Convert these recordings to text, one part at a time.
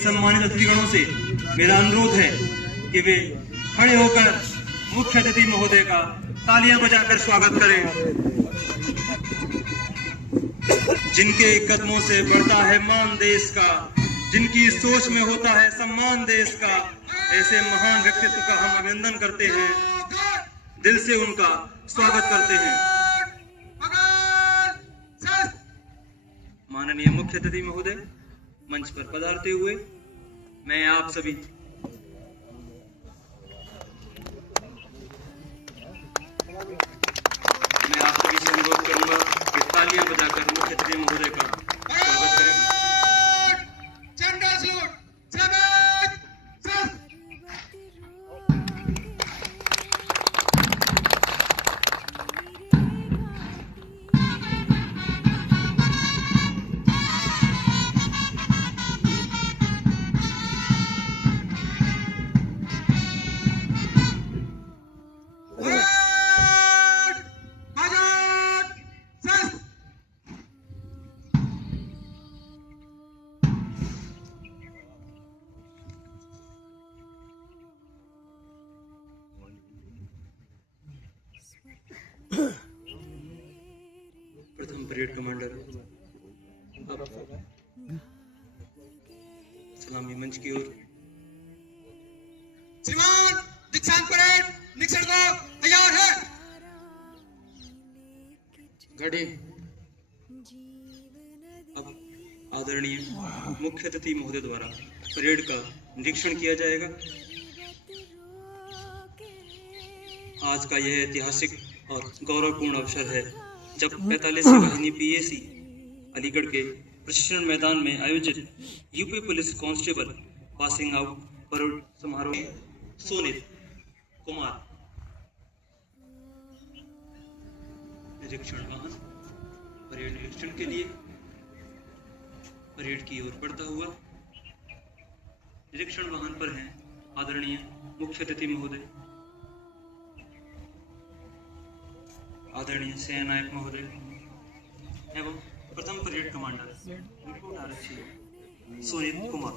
सम्मानित अतिथिगणों से मेरा अनुरोध है कि वे खड़े होकर मुख्य अतिथि महोदय का तालियां बजाकर स्वागत करें। जिनके कदमों से बढ़ता है मान देश का, जिनकी सोच में होता है सम्मान देश का, ऐसे महान व्यक्तित्व का हम अभिनंदन करते हैं, दिल से उनका स्वागत करते हैं। माननीय मुख्य अतिथि महोदय मंच पर पधारते हुए मैं आप सभी से अनुरोध करूंगा कि तालियां बजाकर मुख्य अतिथि महोदय का स्वागत करें। प्रथम परेड कमांडर सलामी मंच की ओर। श्रीमान दीक्षांत परेड निरीक्षण को तैयार है। घड़ी अब आदरणीय मुख्य अतिथि महोदय द्वारा परेड का निरीक्षण किया जाएगा। आज का यह ऐतिहासिक और गौरवपूर्ण अवसर है जब 45वीं वाहिनी पीएसी अलीगढ़ के प्रशिक्षण मैदान में आयोजित UP police constable passing out parade समारोह सोनित कुमार निरीक्षण वाहन परेड निरीक्षण के लिए परेड की ओर बढ़ता हुआ। निरीक्षण वाहन पर हैं आदरणीय मुख्य अतिथि महोदय, आदरणीय सेना नायक महोदय एवं प्रथम परेड कमांडर रिक्रूट आरक्षी सोनित कुमार।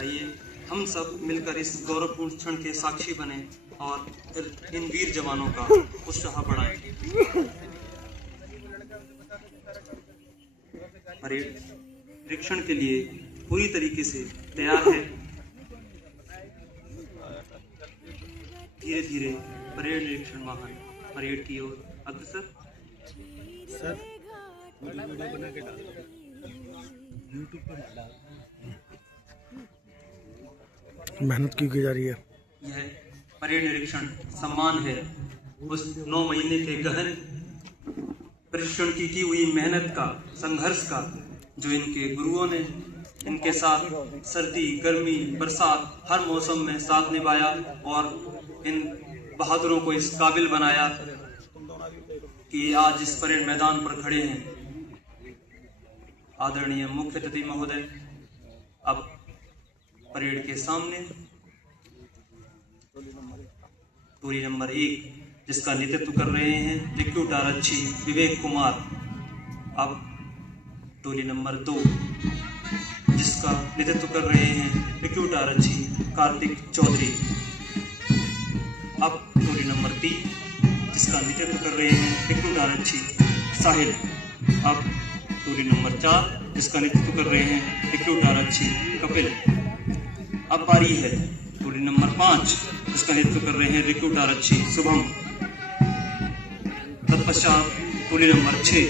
आइए हम सब मिलकर इस गौरवपूर्ण क्षण के साक्षी बने और इन वीर जवानों का उत्साह बढ़ाएं। परेड निरीक्षण के लिए पूरी तरीके से तैयार है। धीरे धीरे परेड निरीक्षण वाहन परेड की ओर अग्रसर। सर वीडियो बना के डाल यूट्यूब पर डाल। मेहनत की जा रही है। यह परेड निरीक्षण सम्मान है उस 9 महीने के गहन परिश्रम की हुई मेहनत का, संघर्ष का, जो इनके गुरुओं ने इनके साथ सर्दी, गर्मी, बरसात हर मौसम में साथ निभाया और इन बहादुरों को इस काबिल बनाया कि आज इस परेड मैदान पर खड़े हैं। आदरणीय मुख्य अतिथि महोदय अब परेड के सामने टोली नंबर 1 जिसका नेतृत्व कर रहे हैं रिक्रूट आरक्षी विवेक कुमार, अब टोली नंबर 2 जिसका नेतृत्व कर रहे हैं रिक्रूट आरक्षी कार्तिक चौधरी, अब टोली नंबर 3 जिसका नेतृत्व कर रहे हैं रिक्रूट आरक्षी साहिल, अब टोली नंबर 4 जिसका नेतृत्व कर रहे हैं रिक्रूट आरक्षी कपिल। अब बारी है टोली नंबर 5 जिसका नेतृत्व कर रहे हैं रिक्रूट आरक्षी शुभम। तत्पश्चात टोली नंबर 6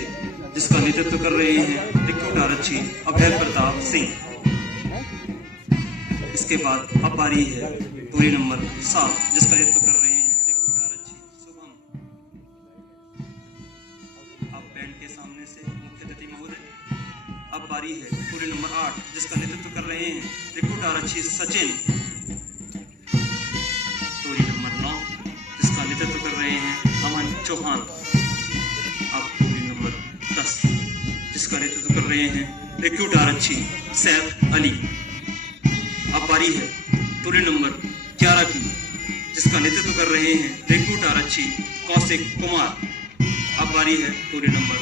जिसका नेतृत्व कर रहे हैं रिक्रूट आरक्षी अभय प्रताप सिंह। इसके बाद अब बारी है टोली नंबर 7 जिसका नेतृत्व कर रहे हैं रिक्रूट आरक्षी शुभम। अब बैंड के सामने से मुख्य अतिथि महोदय। अब बारी है टोली नंबर 8 जिसका नेतृत्व कर रहे हैं रिक्रूट आरक्षी सचिन। टोली नंबर 9 जिसका नेतृत्व कर रहे हैं अमन चौहान। अब टोली नंबर 10 जिसका नेतृत्व कर रहे हैं रिक्रूट आरक्षी सैफ अली। अब बारी है टोली नंबर 11 की जिसका नेतृत्व कर रहे हैं रिक्रूट आरक्षी कौशिक कुमार। अब बारी है टोली नंबर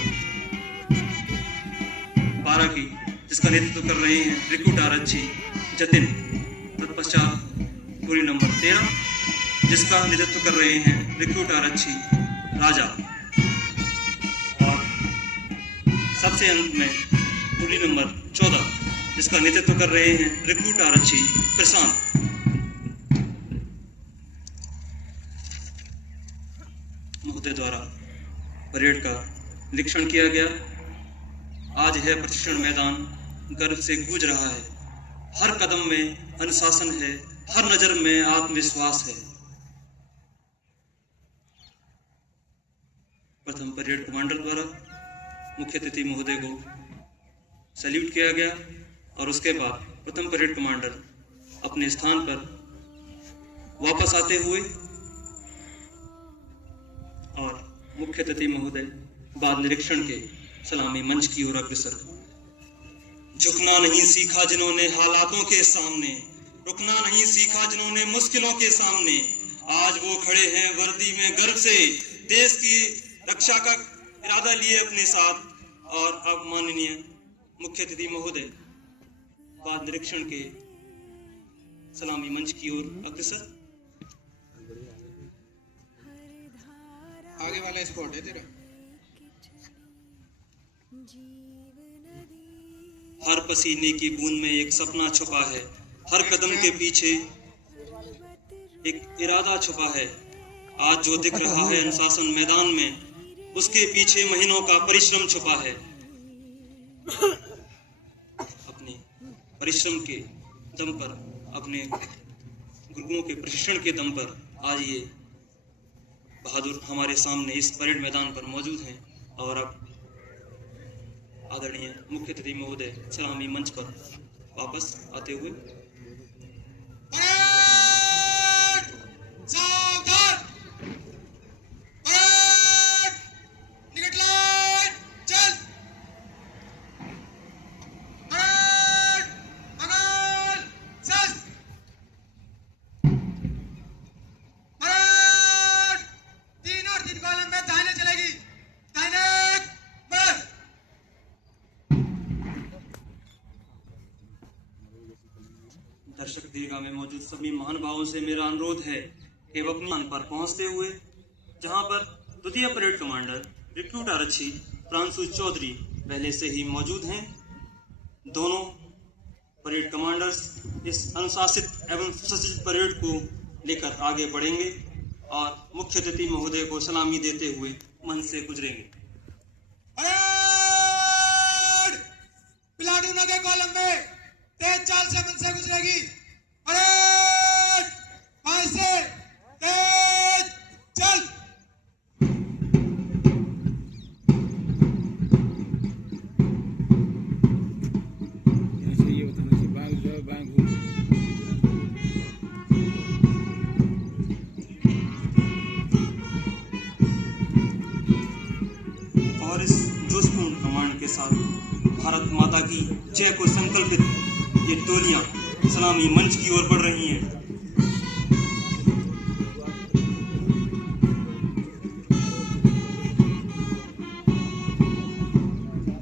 18 की, जिसका नेतृत्व कर रहे हैं रिक्रूट आरक्षी जतिन। तत्पश्चात टोली नंबर 13, जिसका नेतृत्व कर रहे हैं रिक्रूट आरक्षी राजा। और सबसे अंत में टोली नंबर 14, जिसका नेतृत्व कर रहे हैं रिक्रूट आरक्षी प्रशांत। महोदय द्वारा परेड का निरीक्षण किया गया। आज यह प्रशिक्षण मैदान गर्व से गूंज रहा है। हर कदम में अनुशासन है, हर नजर में आत्मविश्वास है। प्रथम परेड कमांडर द्वारा मुख्य अतिथि महोदय को सैल्यूट किया गया और उसके बाद प्रथम परेड कमांडर अपने स्थान पर वापस आते हुए और मुख्य अतिथि महोदय बाद निरीक्षण के सलामी मंच की ओर अग्रसर। झुकना नहीं सीखा जिन्होंने हालातों के सामने, रुकना नहीं सीखा जिन्होंने मुश्किलों के सामने, आज वो खड़े हैं वर्दी में गर्व से, देश की रक्षा का इरादा लिए अपने साथ। और अब माननीय मुख्य अतिथि महोदय बाद निरीक्षण के सलामी मंच की ओर अग्रसर। आगे वाला स्पॉट है तेरा। हर पसीने की बूंद में एक सपना छुपा है, हर कदम के पीछे एक इरादा छुपा है। आज जो दिख रहा है अनुशासन मैदान में, उसके पीछे महीनों का परिश्रम छुपा है। अपने परिश्रम के दम पर, अपने गुरुओं के प्रशिक्षण के दम पर आज ये बहादुर हमारे सामने इस परेड मैदान पर मौजूद हैं। और अब आदरणीय मुख्य अतिथि महोदय सलामी मंच पर वापस आते हुए दर्शक दीर्घा में मौजूद सभी महानुभावों से मेरा अनुरोध है कि वह अपने स्थान पर पहुंचते हुए, जहां पर द्वितीय परेड कमांडर रिक्रूट आरक्षी प्रांशु चौधरी पहले से ही मौजूद हैं, दोनों परेड कमांडर्स इस अनुशासित एवं सुसज्जित परेड को लेकर आगे बढ़ेंगे और मुख्य अतिथि महोदय को सलामी देते हुए मंच से गुजरेंगे। प्लाटूनों के कॉलम में तेज चाल से मंच से गुजरेगी। परेड 5 से तेज चल। और इस जोशपूर्ण कमांड के साथ भारत माता की जय को संकल्पित ये टोलियां सलामी मंच की ओर बढ़ रही हैं।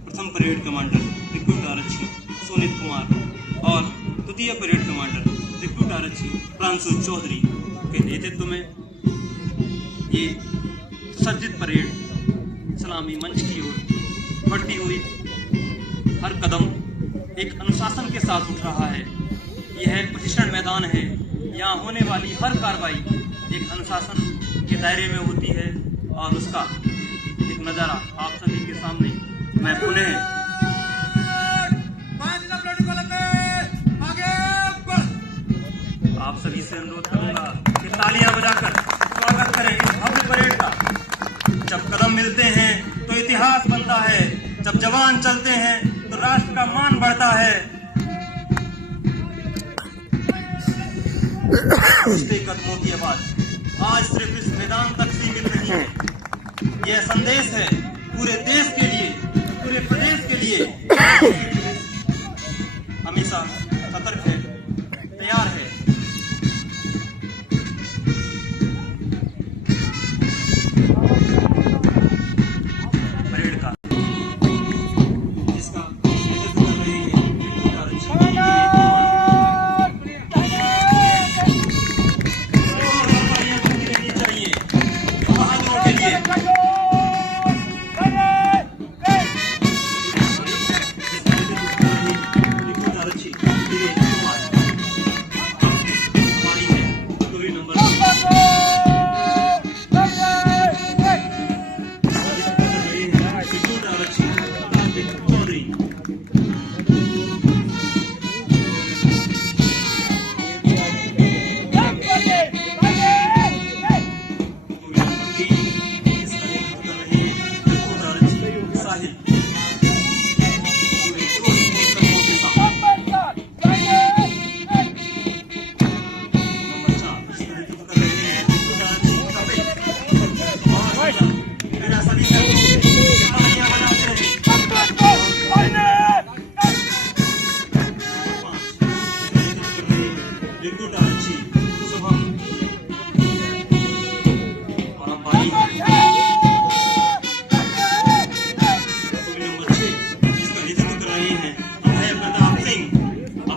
प्रथम परेड कमांडर रिक्रूट आरक्षी सोनित कुमार और द्वितीय परेड कमांडर रिक्रूट आरक्षी प्रांशु चौधरी के नेतृत्व में ये सुसज्जित परेड सलामी मंच की ओर बढ़ती हुई हर कदम एक अनुशासन के साथ उठ रहा है। यह एक प्रशिक्षण मैदान है। यहाँ होने वाली हर कार्रवाई एक अनुशासन के दायरे में होती है और उसका एक नज़ारा आप सभी के सामने मैं पुनः आप सभी से अनुरोध करूंगा कि तालियां बजाकर स्वागत करें इस भव्य परेड का। जब कदम मिलते हैं तो इतिहास बनता है, जब जवान चलते हैं तो राष्ट्र का मान बढ़ता है। पिछले कदमों की आवाज आज सिर्फ इस मैदान तक सीमित नहीं है। यह संदेश है पूरे देश के लिए, पूरे प्रदेश के लिए। हमेशा सतर्क है, तैयार है। परेड का जिसका नेतृत्व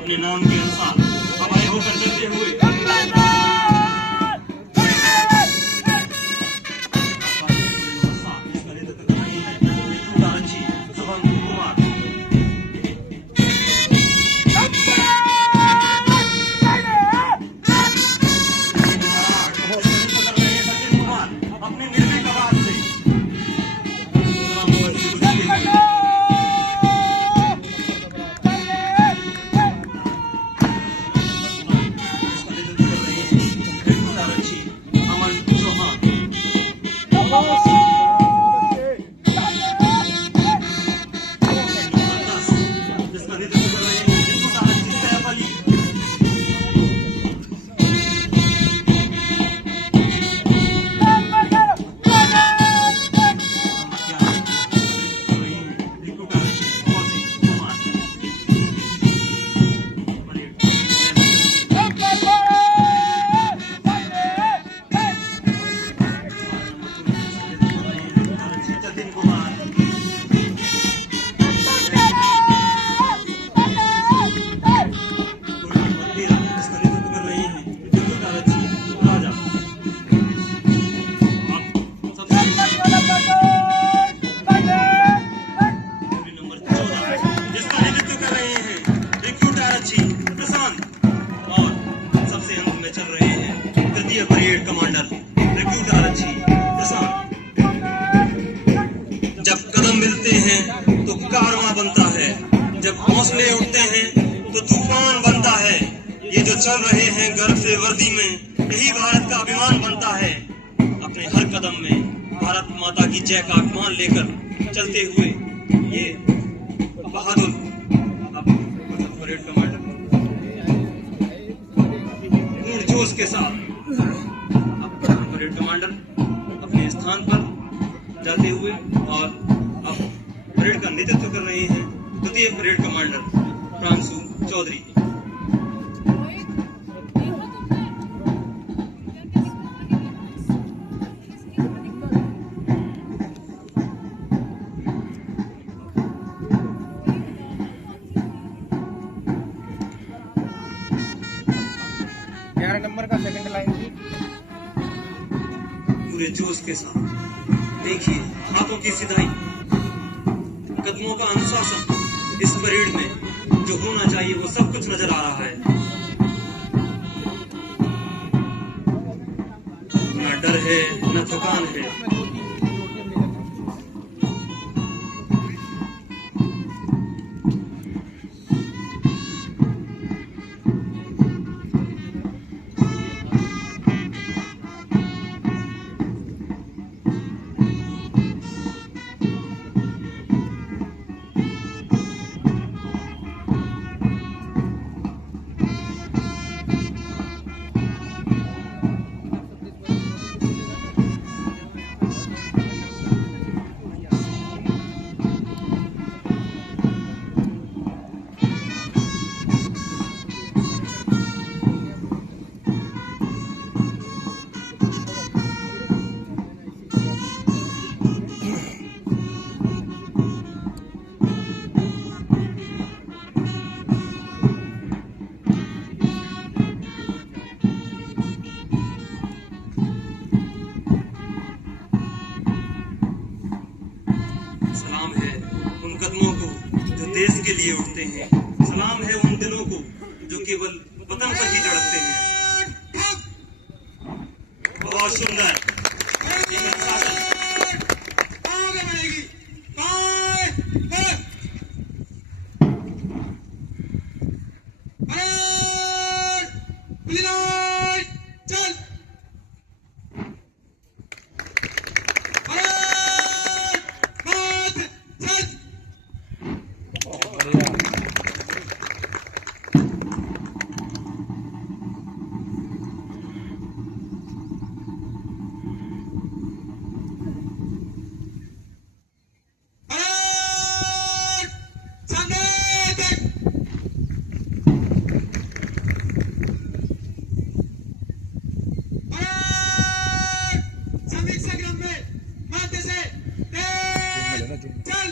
अपने नाम के अनुसार हवाई होकर चलते हुए परेड कमांडर रिक्रूट आरक्षी प्रशांत। जब कदम मिलते हैं तो कारवां बनता है, जब हौसले उठते हैं तो तूफान बनता है। ये जो चल रहे हैं गर्व से वर्दी में, यही भारत का अभिमान बनता है। अपने हर कदम में भारत माता की जय का आह्वान लेकर चलते हुए ये बहादुर परेड कमांडर पूर्ण जोश के साथ परेड कमांडर अपने स्थान पर जाते हुए और अब परेड का नेतृत्व कर रहे हैं द्वितीय parade commander Pranshu Chaudhary. Number का सेकंड लाइन पूरे जोश के साथ देखिए हाथों की सिधाई, कदमों का अनुशासन। इस परेड में जो होना चाहिए वो सब कुछ नजर आ रहा है। न डर है न थकान है। सलाम है उन कदमों को जो देश के लिए उठते हैं। सलाम है उन दिलों को जो केवल वतन पर ही धड़कते हैं। बहुत सुंदर आगे बढ़ेगी। चल चल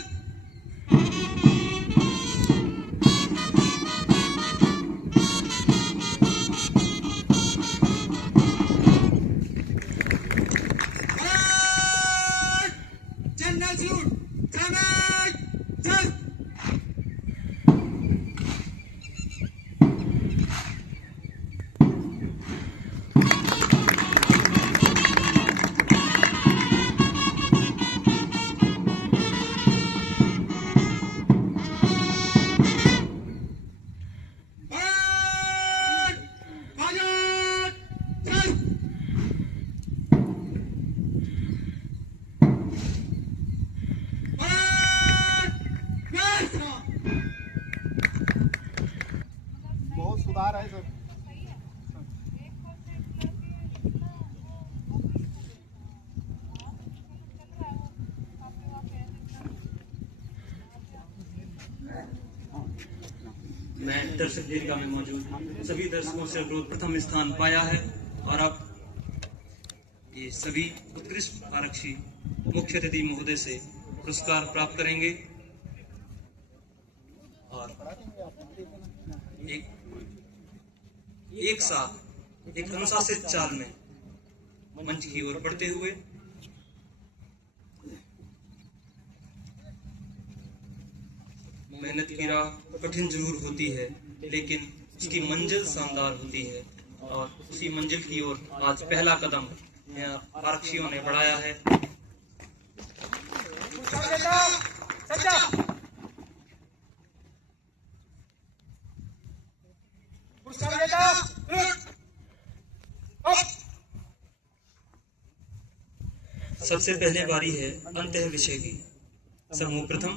बाहर आए सर। मैं दर्शक दीर्घा में मौजूद सभी दर्शकों से अनुरोध प्रथम स्थान पाया है और अब ये सभी उत्कृष्ट आरक्षी मुख्य अतिथि महोदय से पुरस्कार प्राप्त करेंगे और एक साथ एक अनुशासित चाल में मंच की ओर बढ़ते हुए मेहनत की राह कठिन जरूर होती है, लेकिन उसकी मंजिल शानदार होती है और उसी मंजिल की ओर आज पहला कदम आरक्षियों ने बढ़ाया है। सबसे पहले बारी है अंतः विषय की। समूह प्रथम